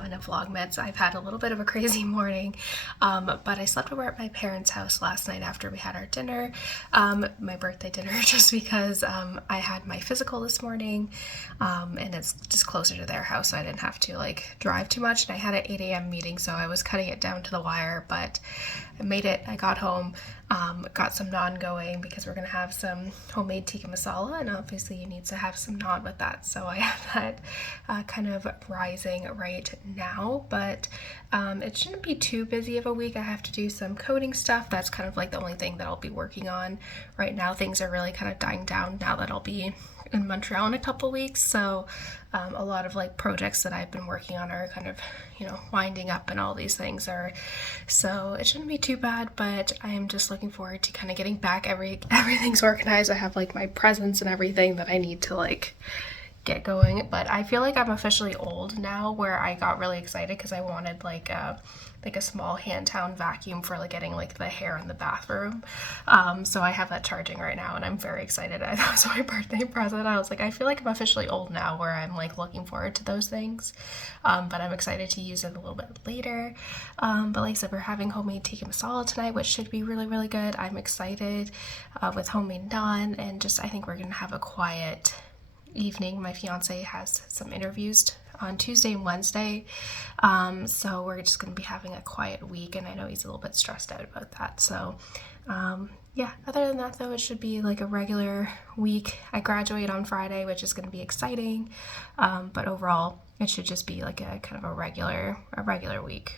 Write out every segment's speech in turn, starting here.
7 of VLOGMAS. I've had a little bit of a crazy morning, but I slept over at my parents' house last night after we had our dinner, my birthday dinner, just because I had my physical this morning, and it's just closer to their house, so I didn't have to like drive too much, and I had an 8 a.m. meeting, so I was cutting it down to the wire, but I made it. I got home, got some naan going because we're gonna have some homemade tikka masala, and obviously you need to have some naan with that, so I have that kind of rising right now, but it shouldn't be too busy of a week. I have to do some coding stuff. That's kind of like the only thing that I'll be working on right now. Things are really kind of dying down now that I'll be in Montreal in a couple weeks, so a lot of like projects that I've been working on are kind of, you know, winding up, and all these things are, so it shouldn't be too bad, but I am just looking forward to kind of getting back. Everything's organized. I have like my presents and everything that I need to like get going, but I feel like I'm officially old now, where I got really excited because I wanted like a small hand-town vacuum for like getting like the hair in the bathroom, so I have that charging right now, and I'm very excited. That was my birthday present. I was like, I feel like I'm officially old now, where I'm like looking forward to those things, but I'm excited to use it a little bit later. But like I said, we're having homemade tikka masala tonight, which should be really, really good. I'm excited with homemade naan, and just I think we're gonna have a quiet evening. My fiance has some interviews on Tuesday and Wednesday, so we're just going to be having a quiet week, and I know he's a little bit stressed out about that, so yeah, other than that though, it should be like a regular week. I graduate on Friday, which is going to be exciting, but overall it should just be like a kind of a regular week.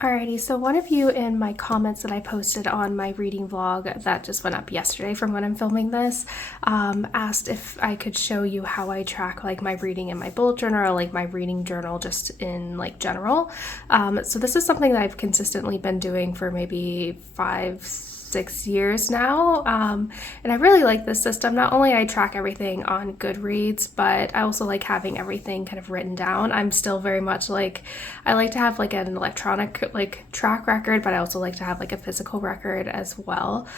Alrighty, so one of you in my comments that I posted on my reading vlog that just went up yesterday from when I'm filming this, asked if I could show you how I track like my reading in my bullet journal, or like my reading journal just in like general. So this is something that I've consistently been doing for maybe 5-6 years now, and I really like this system. Not only I track everything on Goodreads, but I also like having everything kind of written down. I'm still very much like, I like to have like an electronic like track record, but I also like to have like a physical record as well.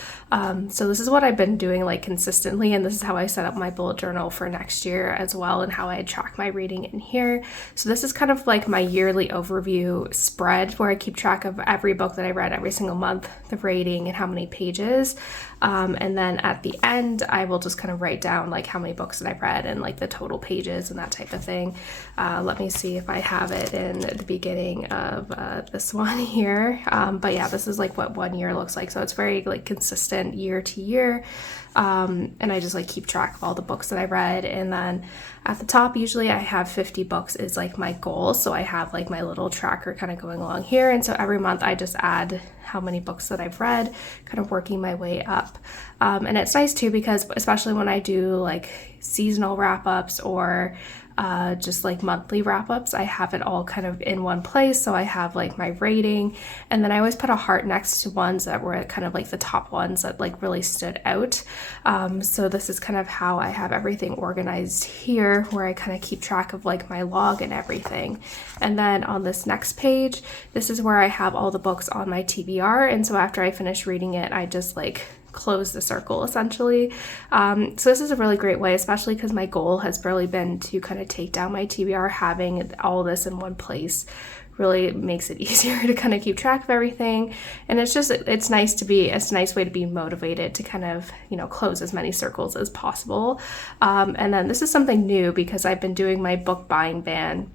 So this is what I've been doing like consistently, and this is how I set up my bullet journal for next year as well, and how I track my reading in here. So this is kind of like my yearly overview spread, where I keep track of every book that I read every single month, the rating, and how many many pages. And then at the end, I will just kind of write down like how many books that I've read and like the total pages and that type of thing. Let me see if I have it in the beginning of this one here. But yeah, this is like what 1 year looks like. So it's very like consistent year to year. And I just like keep track of all the books that I read. And then at the top, usually I have 50 books is like my goal. So I have like my little tracker kind of going along here. And so every month I just add how many books that I've read, kind of working my way up. And it's nice too, because especially when I do like seasonal wrap-ups or just like monthly wrap-ups, I have it all kind of in one place. So I have like my rating, and then I always put a heart next to ones that were kind of like the top ones that like really stood out. So this is kind of how I have everything organized here, where I kind of keep track of like my log and everything. And then on this next page, this is where I have all the books on my TBR. And so after I finish reading it, I just like close the circle essentially. So this is a really great way, especially because my goal has really been to kind of take down my TBR. Having all this in one place really makes it easier to kind of keep track of everything. And it's a nice way to be motivated to kind of, you know, close as many circles as possible. And then this is something new because I've been doing my book buying ban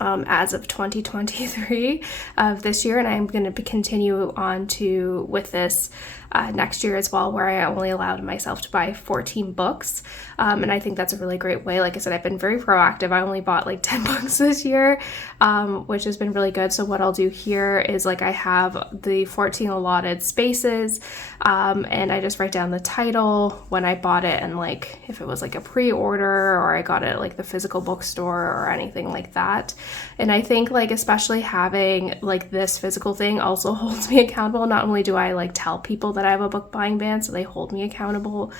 as of 2023 of this year, and I'm going to continue on with this next year as well, where I only allowed myself to buy 14 books. And I think that's a really great way. Like I said, I've been very proactive. I only bought like 10 books this year, which has been really good. So what I'll do here is like I have the 14 allotted spaces, and I just write down the title, when I bought it, and like if it was like a pre-order or I got it at like the physical bookstore or anything like that. And I think like especially having like this physical thing also holds me accountable. Not only do I like tell people that I have a book buying ban, so they hold me accountable,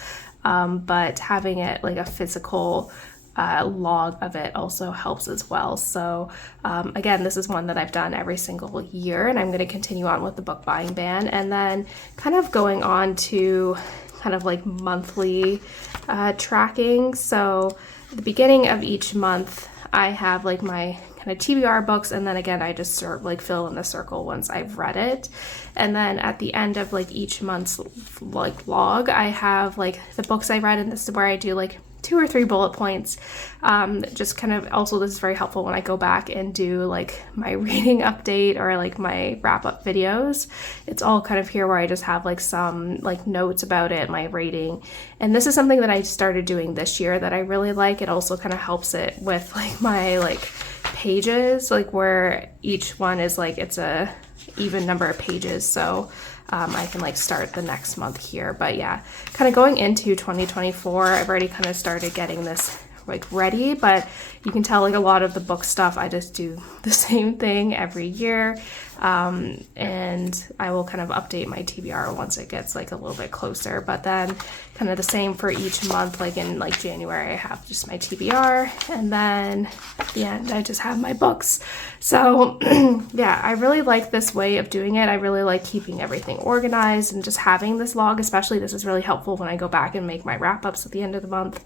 but having it like a physical log of it also helps as well. So again, this is one that I've done every single year, and I'm going to continue on with the book buying ban. And then kind of going on to kind of like monthly tracking. So at the beginning of each month, I have like my kind of TBR books, and then again I just sort of like fill in the circle once I've read it. And then at the end of like each month's like log, I have like the books I read, and this is where I do like 2 or 3 bullet points. Just kind of, also this is very helpful when I go back and do like my reading update or like my wrap up videos. It's all kind of here where I just have like some like notes about it, my rating. And this is something that I started doing this year that I really like. It also kind of helps it with like my like pages, like where each one is like, it's a even number of pages. So I can like start the next month here. But yeah, kind of going into 2024, I've already kind of started getting this like ready, but you can tell like a lot of the book stuff, I just do the same thing every year. And I will kind of update my TBR once it gets like a little bit closer, but then kind of the same for each month. Like in like January, I have just my TBR, and then at the end, I just have my books. So yeah, I really like this way of doing it. I really like keeping everything organized and just having this log, especially this is really helpful when I go back and make my wrap-ups at the end of the month.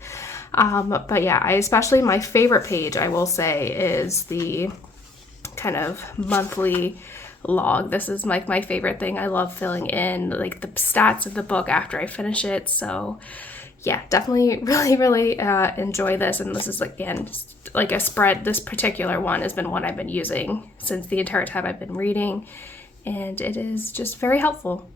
But yeah, especially my favorite page, I will say, is the kind of monthly log. This is like my favorite thing. I love filling in like the stats of the book after I finish it. So yeah, definitely really enjoy this. And this is again just like a spread. This particular one has been one I've been using since the entire time I've been reading, and it is just very helpful.